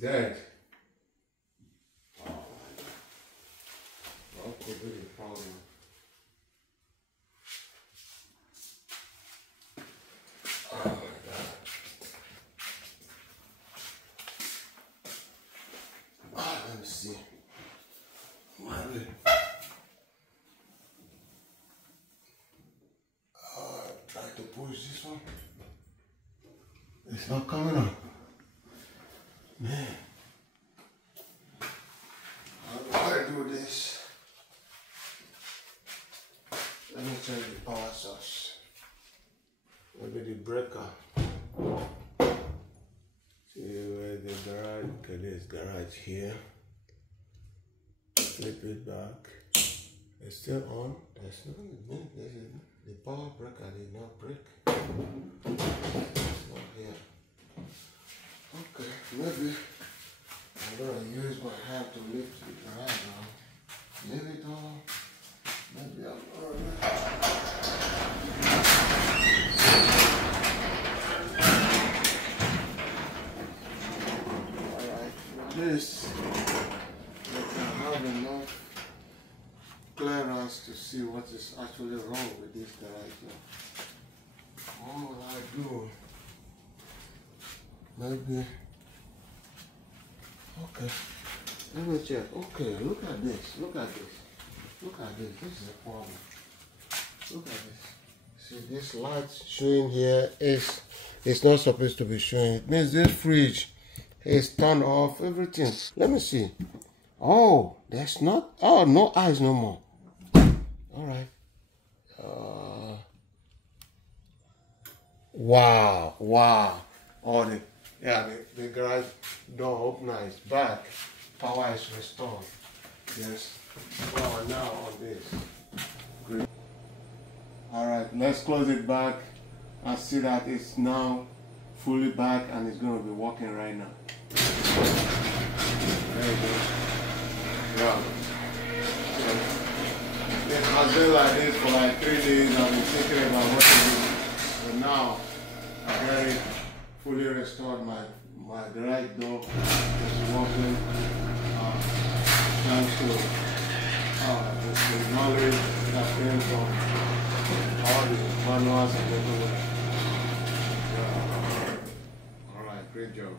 dead. Oh my God. What could be the problem? Oh my God. Let me see. Try to push this one. It's not coming up. Man. How do I do this? Let me check the power source. Maybe the breaker. See where the garage, okay, there's garage here. Flip it back. It's still on. There's the power breaker did not break. It's not here. Okay, maybe I'm gonna use my hand to lift the garage now. Leave it on. Maybe I'm alright. This I can have enough clearance to see what is actually wrong with this garage now. What will I do? Maybe. Okay. Let me check. Okay, look at this. Look at this. Look at this. This is a problem. Look at this. See, this light showing here is it's not supposed to be showing. It means this fridge is turned off. Everything. Let me see. Oh, there's not. Oh, no eyes no more. All right. Wow. Wow. Oh, the garage door opener is back. Power is restored. Yes. Power now on this. Great. All right. Let's close it back and see that it's now fully back and it's going to be working right now. There you go. Yeah. It has been like this for like 3 days. I've been thinking about what to do. But now I got it fully restored. My garage door is working. Thanks to the knowledge that came from all the manuals and everything. Alright, great job.